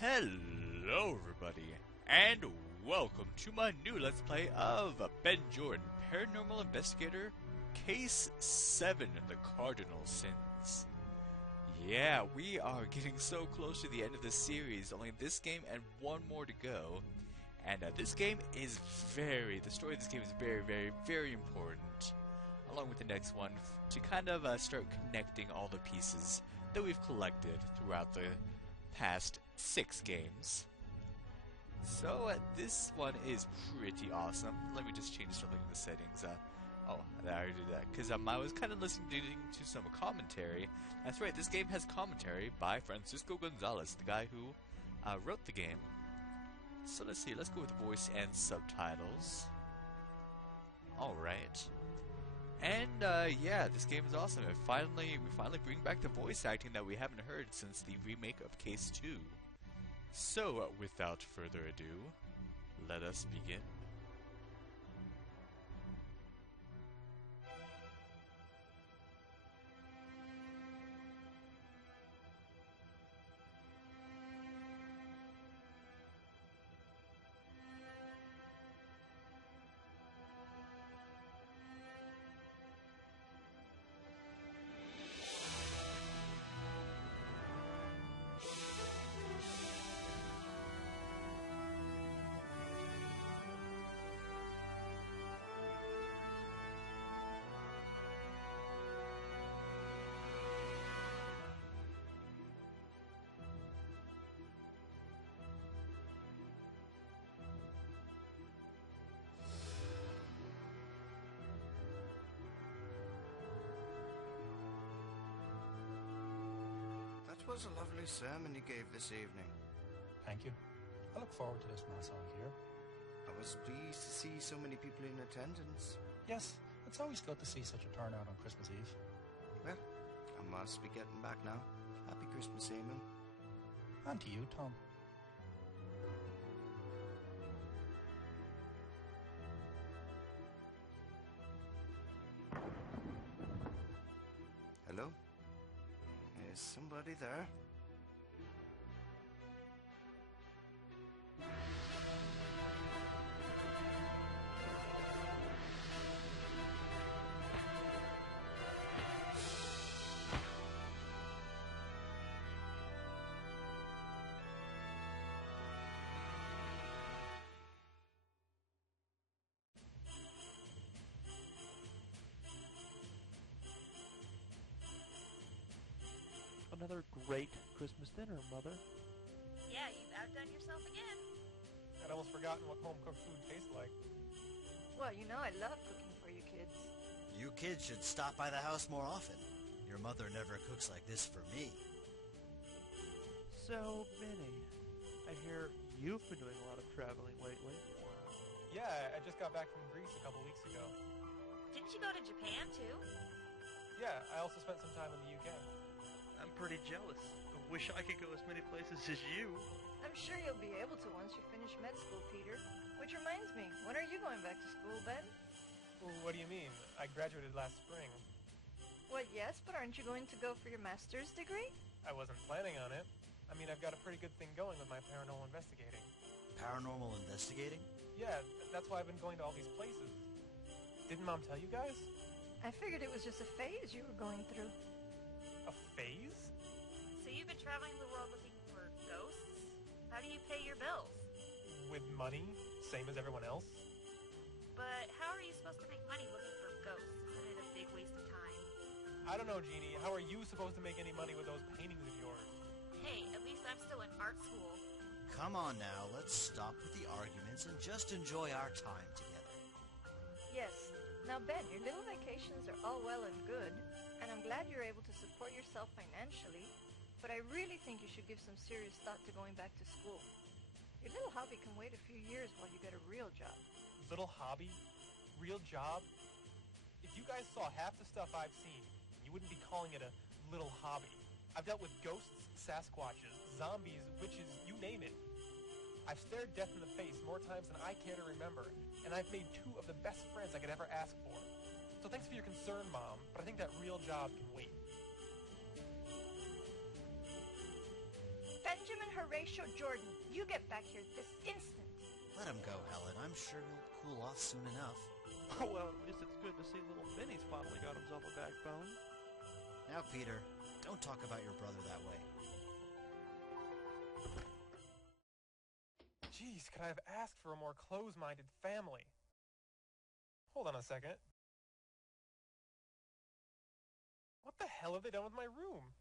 Hello everybody, and welcome to my new Let's Play of Ben Jordan, Paranormal Investigator, Case 7, The Cardinal Sins. Yeah, we are getting so close to the end of this series, only this game and one more to go. And this game is the story of this game is very important, along with the next one, to kind of start connecting all the pieces that we've collected throughout the past 6 games. So this one is pretty awesome. Let me just change something in the settings. Oh, I already did that because I was kind of listening to some commentary. That's right, this game has commentary by Francisco Gonzalez, the guy who wrote the game. So let's see, let's go with voice and subtitles. Alright. And yeah, this game is awesome. We finally bring back the voice acting that we haven't heard since the remake of Case 2. So, without further ado, let us begin. That was a lovely sermon you gave this evening. Thank you. I look forward to this Mass all year. I was pleased to see so many people in attendance. Yes, it's always good to see such a turnout on Christmas Eve. Well, I must be getting back now. Happy Christmas, Eamon. And to you, Tom. Hello? Is somebody there? Another great Christmas dinner, Mother. Yeah, you've outdone yourself again. I'd almost forgotten what home-cooked food tastes like. Well, you know I love cooking for you kids. You kids should stop by the house more often. Your mother never cooks like this for me. So, Benny, I hear you've been doing a lot of traveling lately. Yeah, I just got back from Greece a couple weeks ago. Didn't you go to Japan, too? Yeah, I also spent some time in the UK. I'm pretty jealous. I wish I could go as many places as you. I'm sure you'll be able to once you finish med school, Peter. Which reminds me, when are you going back to school, Ben? Well, what do you mean? I graduated last spring. Well, yes, but aren't you going to go for your master's degree? I wasn't planning on it. I mean, I've got a pretty good thing going with my paranormal investigating. Paranormal investigating? Yeah, that's why I've been going to all these places. Didn't Mom tell you guys? I figured it was just a phase you were going through. A phase? So you've been traveling the world looking for ghosts? How do you pay your bills? With money, same as everyone else. But how are you supposed to make money looking for ghosts? Isn't it a big waste of time? I don't know, Jeannie. How are you supposed to make any money with those paintings of yours? Hey, at least I'm still in art school. Come on now, let's stop with the arguments and just enjoy our time together. Yes. Now, Ben, your little vacations are all well and good, and I'm glad you're able to support yourself financially, but I really think you should give some serious thought to going back to school. Your little hobby can wait a few years while you get a real job. Little hobby? Real job? If you guys saw half the stuff I've seen, you wouldn't be calling it a little hobby. I've dealt with ghosts, Sasquatches, zombies, witches, you name it. I've stared death in the face more times than I care to remember, and I've made 2 of the best friends I could ever ask for. So thanks for your concern, Mom, but I think that real job can wait. Benjamin Horatio Jordan, you get back here this instant. Let him go, Helen. I'm sure he'll cool off soon enough. Oh, well, at least it's good to see little Benny's finally got himself a backbone. Now, Peter, don't talk about your brother that way. Jeez, could I have asked for a more close-minded family? Hold on a second. What the hell have they done with my room?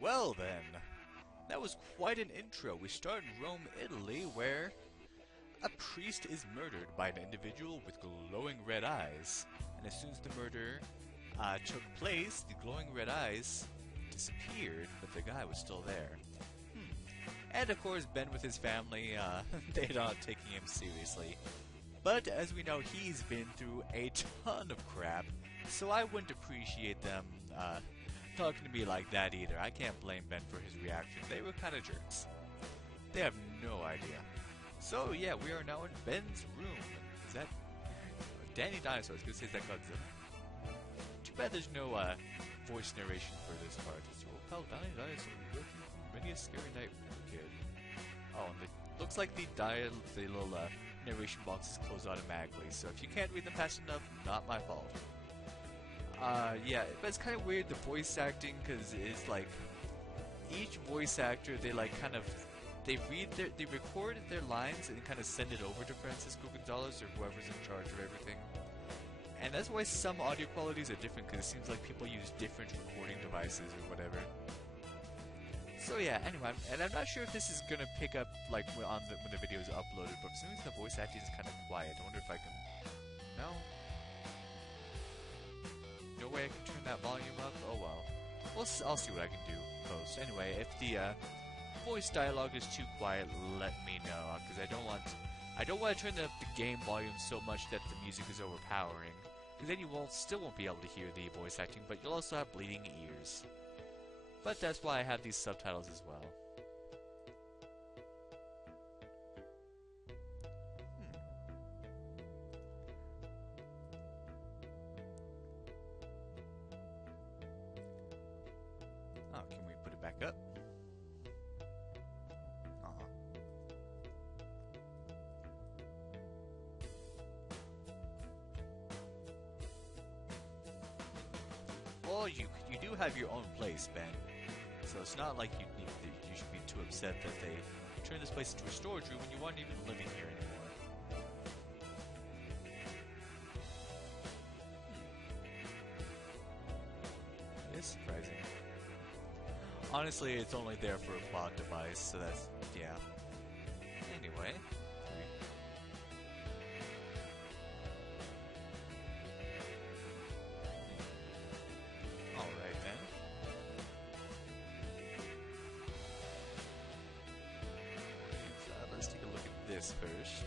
Well then, that was quite an intro. We start in Rome, Italy, where a priest is murdered by an individual with glowing red eyes. And as soon as the murder took place, the glowing red eyes disappeared, but the guy was still there. And of course, Ben with his family, they're not taking him seriously. But as we know, he's been through a ton of crap, so I wouldn't appreciate them talking to me like that either. I can't blame Ben for his reaction. They were kind of jerks. They have no idea. So yeah, we are now in Ben's room. Is that Danny Dinosaur? I was gonna say, is that Godzilla? Too bad there's no voice narration for this part. It's your old pal Danny Dinosaur. You go through many a scary night when you were a kid. Oh, and looks like the little narration boxes close automatically. So if you can't read them fast enough, not my fault. Yeah, but it's kind of weird, the voice acting, because it's like each voice actor, they record their lines and kind of send it over to Francisco Gonzalez or whoever's in charge of everything. And that's why some audio qualities are different, because it seems like people use different recording devices or whatever. So yeah, anyway, and I'm not sure if this is gonna pick up like when the video is uploaded, but for some reason the voice acting is kind of quiet. I wonder if I can. No. No way I can turn that volume up? Oh well. I'll see what I can do post. Anyway, if the voice dialogue is too quiet, let me know, because I don't want to turn up the game volume so much that the music is overpowering, because then you still won't be able to hear the voice acting, but you'll also have bleeding ears. But that's why I have these subtitles as well. Oh, can we put it back up? Well, you do have your own place, Ben. So it's not like you should be too upset that they turned this place into a storage room when you weren't even living here anymore. It is surprising. Honestly, it's only there for a plot device, so that's, yeah. Anyway. Alright then. So let's take a look at this first.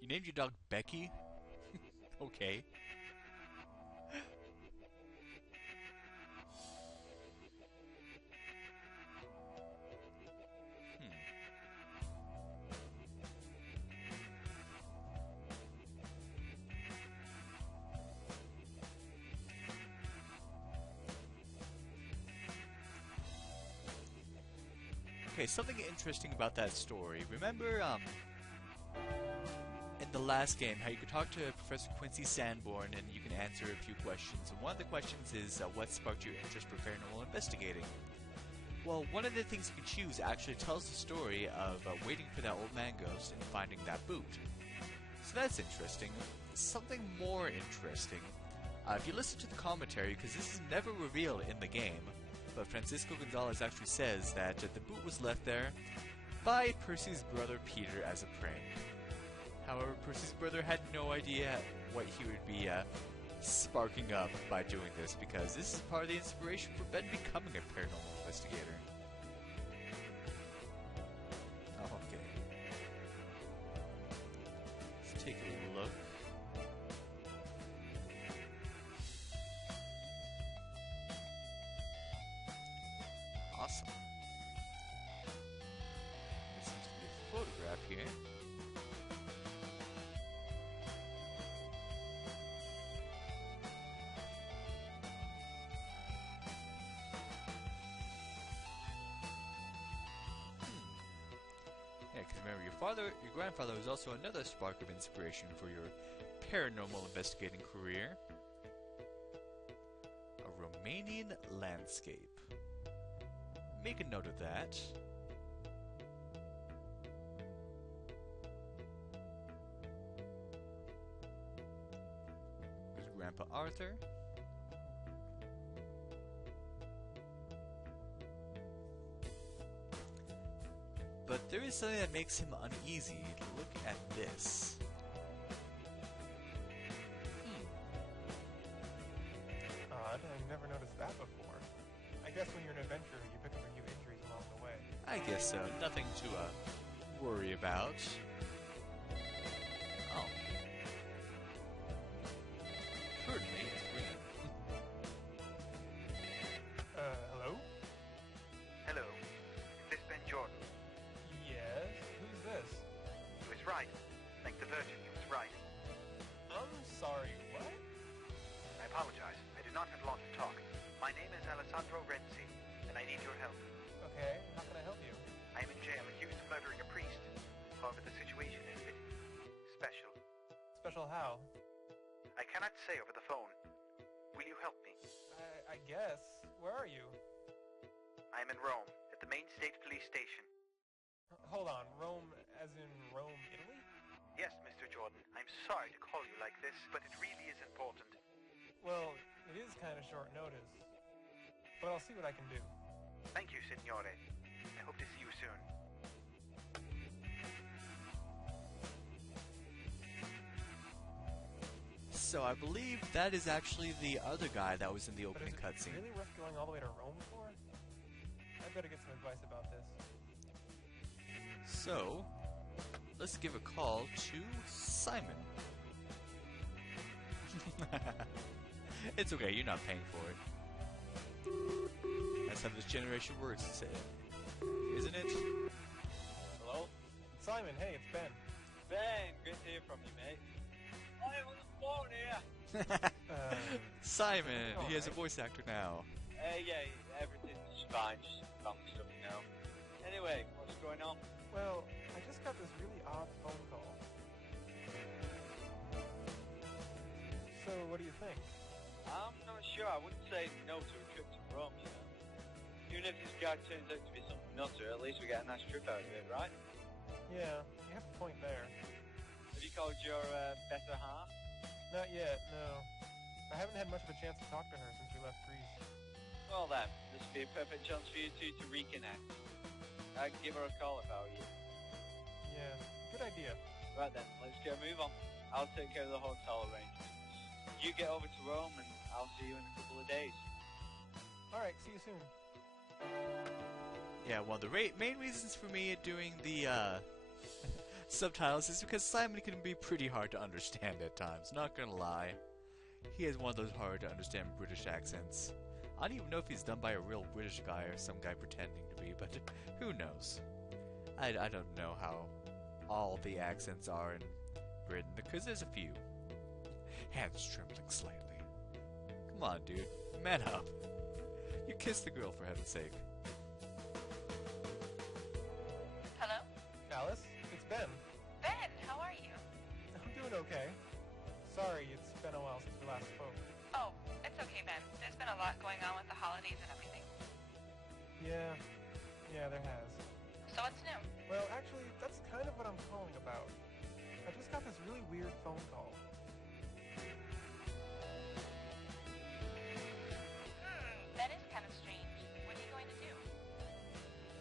You named your dog Becky? Okay. Okay, something interesting about that story. Remember, in the last game, how you could talk to Professor Quincy Sanborn and you can answer a few questions. And one of the questions is, what sparked your interest for paranormal investigating? Well, one of the things you can choose actually tells the story of waiting for that old man ghost and finding that boot. So that's interesting. Something more interesting, if you listen to the commentary, because this is never revealed in the game, but Francisco Gonzalez actually says that the boot was left there by Percy's brother Peter as a prank. However, Percy's brother had no idea what he would be sparking up by doing this, because this is part of the inspiration for Ben becoming a paranormal investigator. Okay. Let's take a look. up here. Yeah, because remember, your grandfather was also another spark of inspiration for your paranormal investigating career. A Romanian landscape. Make a note of that. There's Grandpa Arthur. But there is something that makes him uneasy. Look at this. Odd, I've never noticed that before. I guess when you're an adventurer, you pick up a few injuries along the way. I guess so. Nothing to worry about. Oh. Certainly, it's green. Hello? Hello. Is this Ben Jordan? Yes? Who's this? He was right. Thank the Virgin, he was right. I'm sorry, what? I apologize. I do not have long to talk. My name is Alessandro Renzi, and I need your help. Okay, how can I help you? I am in jail accused of murdering a priest. However, the situation is a bit special. Special how? I cannot say over the phone. Will you help me? I guess. Where are you? I am in Rome, at the main state police station. Hold on, Rome as in Rome, Italy? Yes, Mr. Jordan. I'm sorry to call you like this, but it really is important. Well, it is kind of short notice. But I'll see what I can do. Thank you, Signore. I hope to see you soon. So I believe that is actually the other guy that was in the But opening is it cutscene. really worth going all the way to Rome for? I better get some advice about this. So, let's give a call to Simon. It's okay, you're not paying for it. That's how this generation works, isn't it? Hello? Simon, hey, it's Ben. Ben, good to hear from you, mate. I'm on the phone here. Simon, all he has a right. voice actor now. Yeah, everything's fine, just family stuff, you know. Anyway, what's going on? Well, I just got this really odd phone call. So, what do you think? I'm not sure. I wouldn't say no to a trip to Rome, you know. Even if this guy turns out to be something nutter, at least we get a nice trip out of it, right? Yeah, you have a point there. Have you called your better half? Not yet, no. I haven't had much of a chance to talk to her since we left Greece. Well then, this would be a perfect chance for you two to reconnect. I'd give her a call if I were you. Yeah, good idea. Right then, let's get a move on. I'll take care of the hotel arrangements. You get over to Rome and I'll see you in a couple of days. Alright, see you soon. Yeah, one of the main reasons for me doing the subtitles is because Simon can be pretty hard to understand at times, not gonna lie. He has one of those hard to understand British accents. I don't even know if he's done by a real British guy or some guy pretending to be, but who knows. I don't know how all the accents are in Britain, because there's a few. Hands trembling slightly. Come on, dude. Man up. You kissed the girl, for heaven's sake. Hello? Alice, it's Ben. Ben, how are you? I'm doing okay. Sorry, it's been a while since we last spoke. Oh, it's okay, Ben. There's been a lot going on with the holidays and everything. Yeah, there has. So what's new? Well, actually, that's kind of what I'm calling about. I just got this really weird phone call. That is kind of strange. What are you going to do?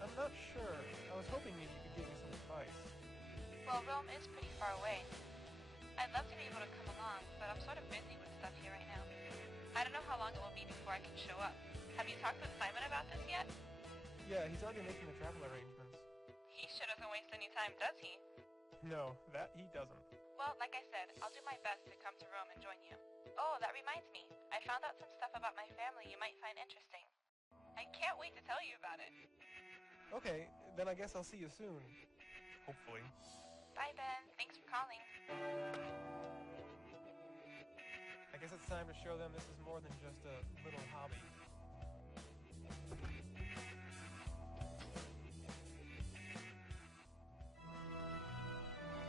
I'm not sure. I was hoping maybe you could give me some advice. Well, Rome is pretty far away. I'd love to be able to come along, but I'm sort of busy with stuff here right now. I don't know how long it will be before I can show up. Have you talked with Simon about this yet? Yeah, he's already making the travel arrangements. He sure doesn't waste any time, does he? No, that he doesn't. Well, like I said, I'll do my best to come to Rome and join you. Oh, that reminds me. I found out some stuff about my family you might find interesting. I can't wait to tell you about it. Okay, then I guess I'll see you soon. hopefully. Bye, Ben. Thanks for calling. I guess it's time to show them this is more than just a little hobby.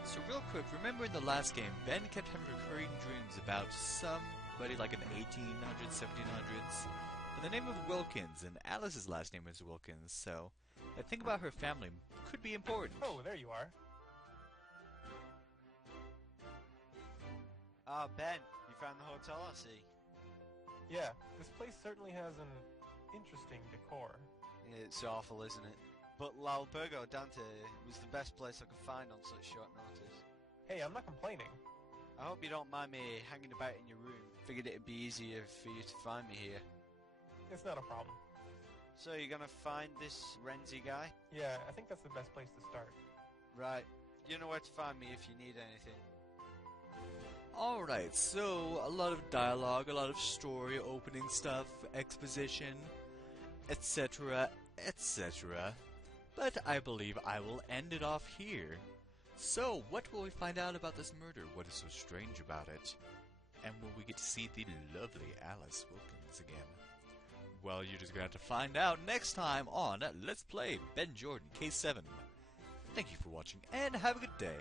So real quick, remember in the last game, Ben kept having recurring dreams about somebody like in the 1800s, 1700s, by the name of Wilkins, and Alice's last name is Wilkins, so I think about her family could be important. Oh, there you are. Ah, Ben, you found the hotel, I see. Yeah, this place certainly has an interesting decor. It's awful, isn't it? But L'Albergo Dante was the best place I could find on such short notice. Hey, I'm not complaining. I hope you don't mind me hanging about in your room. Figured it'd be easier for you to find me here. It's not a problem. So you're gonna find this Renzi guy? Yeah, I think that's the best place to start. Right. You know where to find me if you need anything. Alright, so a lot of dialogue, a lot of story, opening stuff, exposition, etc., etc. But I believe I will end it off here. So, what will we find out about this murder? What is so strange about it? And will we get to see the lovely Alice Wilkins again? Well, you're just going to have to find out next time on Let's Play Ben Jordan Case 7. Thank you for watching, and have a good day.